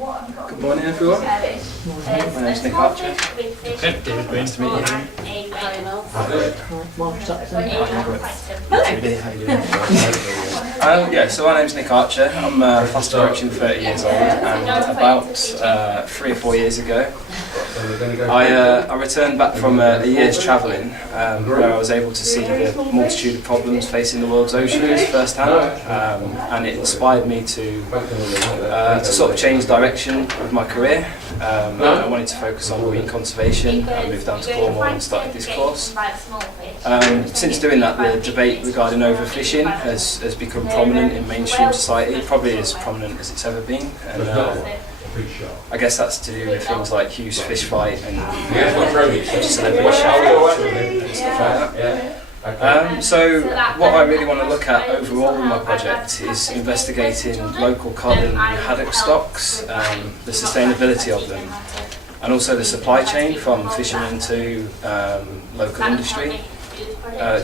Good morning, everyone. My name's Nick Archer. Okay, David Green. Nice to meet you. So my name's Nick Archer. I'm fast approaching 30 years old, and about 3 or 4 years ago, I returned back from a year's travelling, where I was able to see the multitude of problems facing the world's oceans firsthand, and it inspired me to sort of change direction of my career. I wanted to focus on marine conservation. I moved down to Cornwall and started this course. Since doing that, the debate regarding overfishing has become prominent in mainstream society, probably as prominent as it's ever been. And I guess that's to do with things like Hugh's fish fight and celebrity shout and stuff like that. So what I really want to look at overall in my project is investigating local cod and haddock stocks, the sustainability of them, and also the supply chain from fishermen to local industry.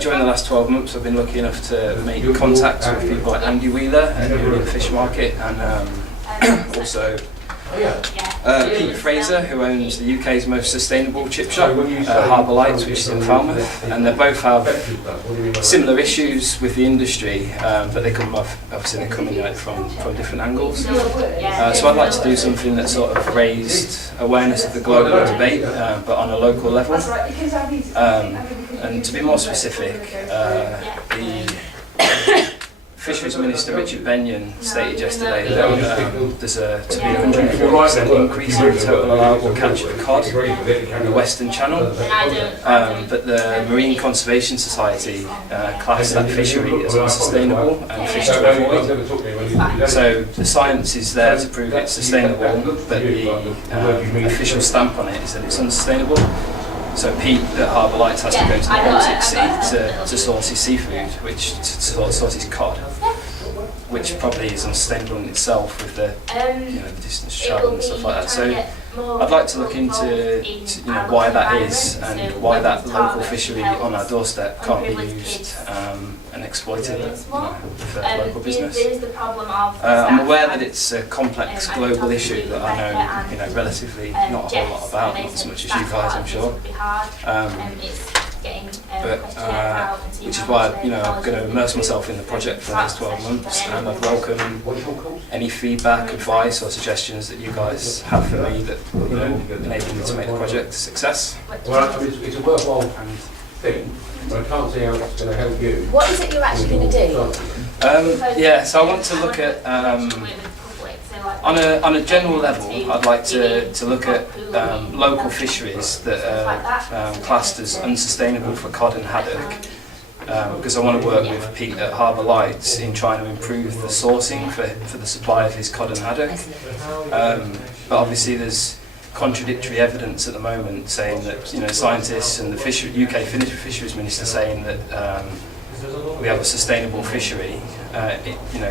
During the last 12 months I've been lucky enough to make contacts with people like Andy Wheeler at the Fish Market, and also Pete Fraser, who owns the UK's most sustainable chip shop, Harbour Lights, which is in Falmouth, and they both have similar issues with the industry, but they come off, obviously they're coming at it from different angles. So I'd like to do something that sort of raised awareness of the global debate, but on a local level. And to be more specific, the Fisheries Minister Richard Benyon stated yesterday that there's to be a 140% increase in the total allowable catch of cod in the Western Channel, but the Marine Conservation Society classed that fishery as unsustainable and fish to avoid. So the science is there to prove it's sustainable, but the official stamp on it is that it's unsustainable. So Pete at Harbour Lights has to go to the Baltic Sea to source his seafood, to source his cod, which probably is unsustainable in itself with the the distance travel and stuff like that. So I'd like to look into why that is and why that local fishery on our doorstep can't be used and exploited for local business. I'm aware that it's a complex global issue that I know relatively not a whole lot about, not as much as you guys, I'm sure. Which is why I'm going to immerse myself in the project for the next 12 months, and I'd welcome any feedback, advice or suggestions that you guys have for me that enable me to make the project a success. Well, it's a worthwhile thing, but I can't see how it's going to help you. What is it you're actually going to do? So I want to look at on a general level, I'd like to look at local fisheries that are classed as unsustainable for cod and haddock, because I want to work with Pete at Harbour Lights in trying to improve the sourcing for the supply of his cod and haddock. But obviously there's contradictory evidence at the moment saying that scientists and the UK Fisheries Minister saying that we have a sustainable fishery,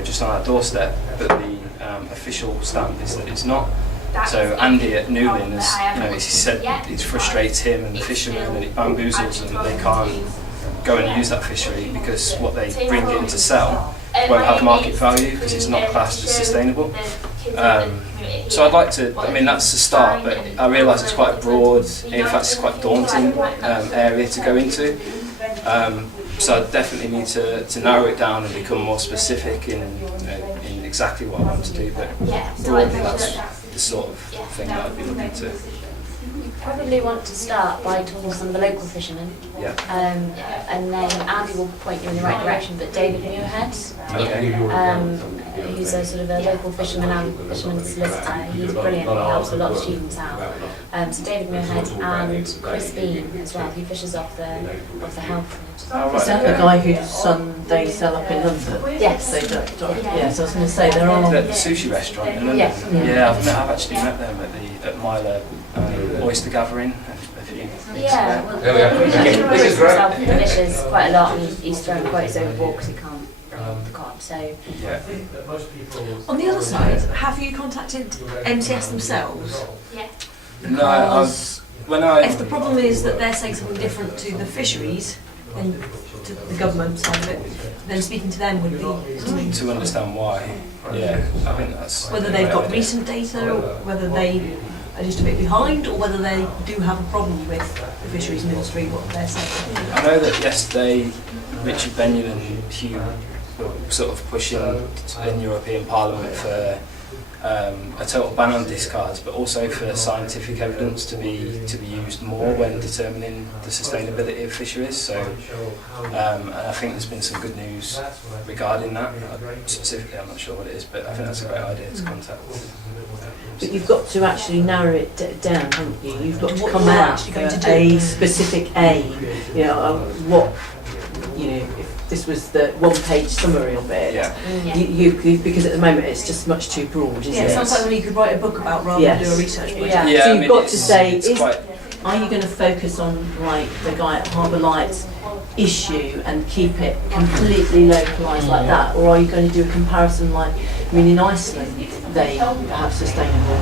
just on our doorstep, but the official stamp is that it's not. So Andy at Newlyn has, he said it frustrates him and the fishermen, and it bamboozles them that they can't go and use that fishery because what they bring in to sell won't have market value because it's not classed as sustainable. So I'd like to, that's the start, but I realise it's quite a broad, in fact it's quite a daunting area to go into. So I definitely need to narrow it down and become more specific in exactly what I want to do, but broadly that's the sort of thing that I'd be looking to. Probably want to start by talking to some of the local fishermen, and then Andy will point you in the right direction, but David Muirhead, who's a sort of a local fisherman and fisherman solicitor, he's brilliant, he helps a lot of students out. So David Muirhead and Chris Bean as well, who fishes off the Helford. Is that the guy whose son they sell up in London? Yes. Yes, I was going to say they're all... The sushi restaurant in London? Yeah. I've actually met them at Myler oyster gathering a few weeks ago. This is finishes quite a lot, and he's thrown quotes overboard because he can't bring the cod. So on the other side, have you contacted MCS themselves? No, if the problem is that they're saying something different to the fisheries, then to the government side of it, then speaking to them would be To understand why, yeah, I think that's... whether a they've great got idea. recent data, or whether they are just a bit behind, or whether they do have a problem with the Fisheries Ministry, what they're saying. I know that yesterday Richard Benyon and Hugh were sort of pushing in European Parliament for a total ban on discards, but also for scientific evidence to be used more when determining the sustainability of fisheries. So, and I think there's been some good news regarding that. Specifically, I'm not sure what it is, but I think that's a great idea to contact. But you've got to actually narrow it down, haven't you? You've got to What come you're out actually for going to do. a specific aim. You know, what, you know, if this was the one-page summary of it, Yeah. you because at the moment it's just much too broad, isn't Yeah, it? it sounds like something you could write a book about rather Yes. than do a research project. Yeah. Yeah, So I you've mean, got to it's- say, it's is- quite, Are you going to focus on like the guy at Harbour Lights issue and keep it completely localised like that, or are you going to do a comparison like, I mean, in Iceland they have sustainable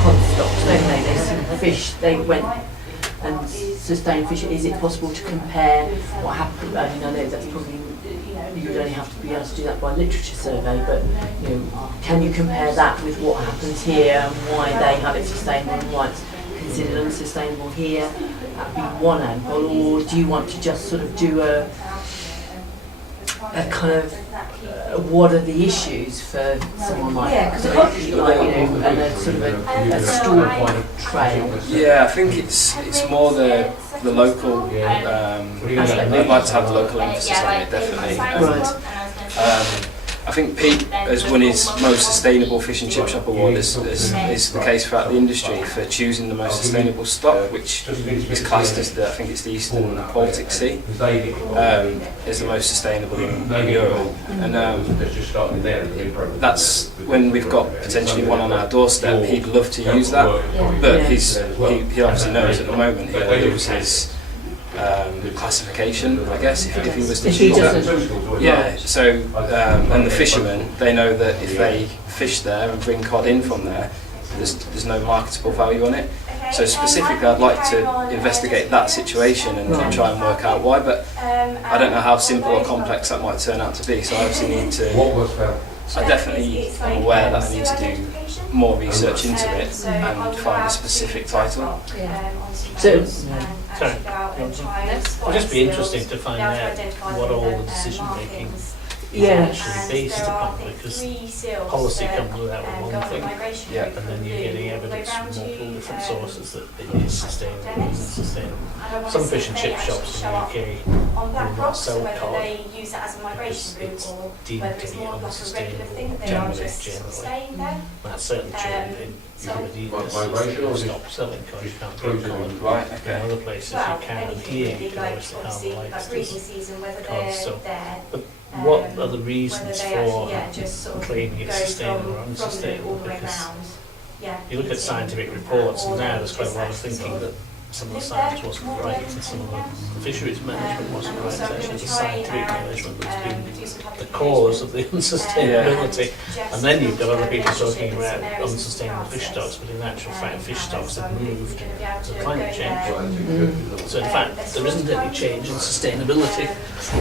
cod stocks, don't they? They see fish, they went and sustained fish. Is it possible to compare what happened? I mean, I know that's probably, you would only have to be able to do that by literature survey, but you know, can you compare that with what happens here and why they have it sustainable and why it's considered unsustainable here? That would be one angle. Or do you want to just sort of do a kind of what are the issues for someone like, Yeah, 'cause like you know, and a sort of a story trail? yeah, I think it's more the local. I'd like to have the local emphasis on it, definitely. Right. I think Pete has won his most sustainable fish and chip shop award, as is the case throughout the industry, for choosing the most sustainable stock, which is classed as I think it's the Eastern Baltic Sea, is the most sustainable in Europe. And that's when we've got potentially one on our doorstep. He'd love to use that, but he obviously knows at the moment he'll lose his classification, I guess, if he was to If he choose that. doesn't. Yeah, so, and the fishermen, they know that if they fish there and bring cod in from there, there's no marketable value on it. So specifically, I'd like to investigate that situation and try and work out why, but I don't know how simple or complex that might turn out to be, so I obviously need to... I definitely am aware that I need to do more research into it and find a specific title. So, Sorry. It'll just be interesting to find out what all the decision making is Yeah. actually based upon, because policy comes out with one thing, Yeah. and then you're getting evidence from multiple different sources that it is sustainable and isn't sustainable. Some fish and chip shops in the UK will not sell cod because it's deemed to be unsustainable generally. That's certainly true in Europe. Stop selling cod, you can't get cod. Right, In okay. other places you can, and here you can obviously Harbour Lights does cod. So, but what are the reasons for claiming it's sustainable or unsustainable? Because you look at scientific reports, and now there's quite a lot of thinking that some of the science wasn't right and some of the fisheries management wasn't right. It's actually the scientific management that's been the cause of the unsustainability. And then you've got other people talking about unsustainable fish stocks, but in actual fact fish stocks have moved to climate change. So in fact there isn't any change in sustainability,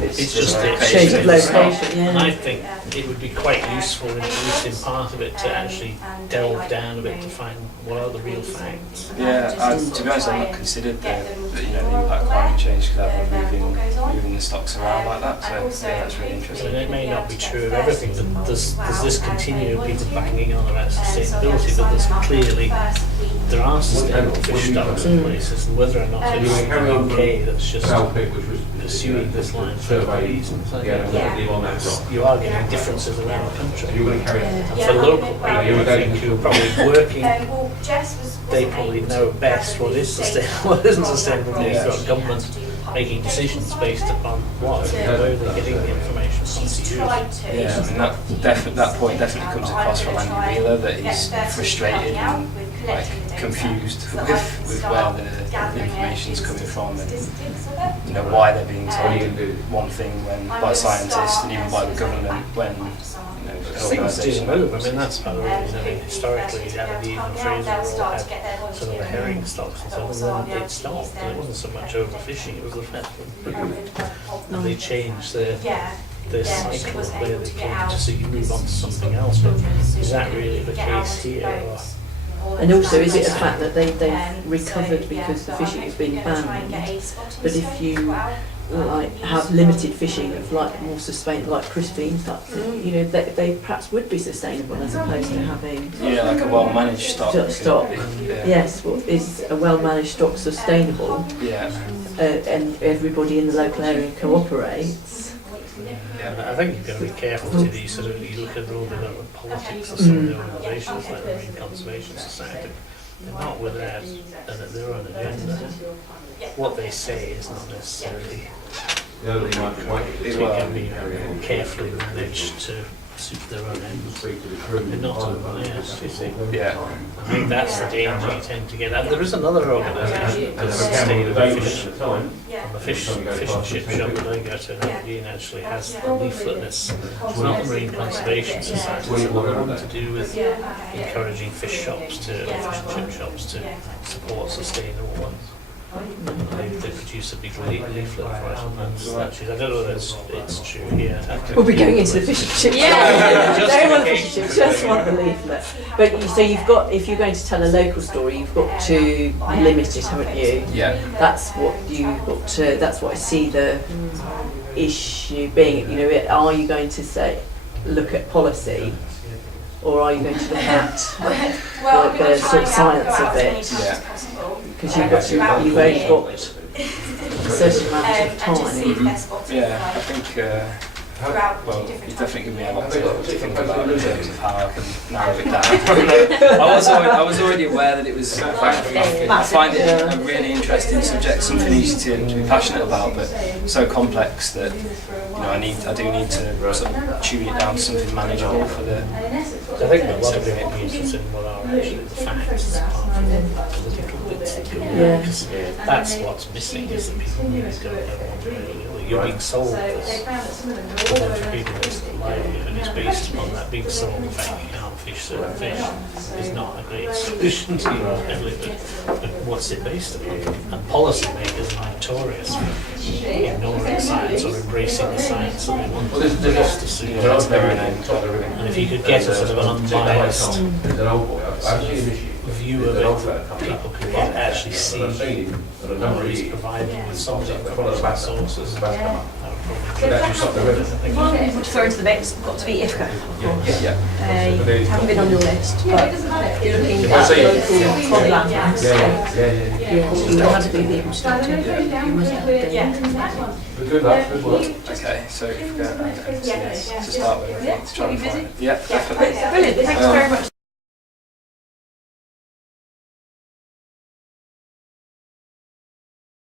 it's just a change of location, And yeah. I think it would be quite useful, at least in part of it, to actually delve down a bit to find what are the real facts. Yeah, to be honest, I've not considered the impact of climate change because I've been moving the stocks around like that. So yeah, that's really And interesting. it may not be true of everything, but there's this continuum of people banging on about sustainability, but there's clearly, there are sustainable fish stocks in places, and whether or not it's the UK that's just pursuing this line for a reason, you are getting differences around the country. And for local people, I think who are probably working, they probably know best what is sustainable, what isn't sustainable. You've got government making decisions based upon what, where they're getting the information from to use. Yeah, I mean that point definitely comes across from Andy Wheeler, that he's frustrated and like confused with where the information's coming from and why they're being told one thing when by scientists and even by the government when things do move. I mean, that's part of it. I mean, historically, Aberdeen and Fraser all had sort of the herring stocks and so on, and then it stopped. And it wasn't so much overfishing; it was the fact that they changed their cycle where they came to, so you move on to something else. But is that really the case here? Or? And also, is it a fact that they've recovered because the fishing has been banned? But if you like have limited fishing of like more sustainable, like Crispine, you know, they perhaps would be sustainable as opposed to having like a well-managed stock. Yes, well, is a well-managed stock sustainable? Yeah. And everybody in the local area cooperates. I think you've got to be careful to these sort of, you look at all the politics of some of the organisations like the Marine Conservation Society, they're not without their own agenda. What they say is not necessarily it can be carefully managed to suit their own ends. They're not unbiased, you see. Yeah. I think that's the danger you tend to get. And there is another organisation, the Sustainable Fish, and the fish and chip shop that I go to in Aberdeen actually has the leaflet. It's not the Marine Conservation Society, it's more to do with encouraging fish shops to, fish and chip shops to support sustainable ones. They produce a big leaflet for it, and actually, I don't know whether it's true here. We'll be going into the fish and chips. Yeah. Don't want fish and chips, just want the leaflet. But so you've got, if you're going to tell a local story, you've got to limit it, haven't you? Yeah. That's what you've got to. That's what I see the issue being. You know, are you going to say look at policy, or are you going to look at like the sort of science of it? Yeah. Because you've only got a certain amount of time. Yeah, I think. Well, you've definitely given me a lot to think about in terms of how I can narrow it down. I was already aware that it was. I find it a really interesting subject, something easy to be passionate about, but so complex that I do need to sort of tune it down to something manageable for the. I think a lot of it uses in what are actually the facts, apart from the little bits that go on. Because that's what's missing, is that people really don't know what you're being sold as. But then for people, it's the livelihood is based upon that being sold. The fact you can't fish certain fish is not a great solution to your livelihood. But what's it based upon? And policymakers are notorious for ignoring science or embracing the science that they want us to see. And if you could get a sort of an unbiased view of it, people could actually see what is provided with some different sources. Refer to the mix, got to be IFCA. Yeah. Haven't been on your list, but you're looking at local codland. You have to be able to start to you must have Okay, so if we go to start with, I think to try and find. Yeah, definitely. Brilliant, thanks very much.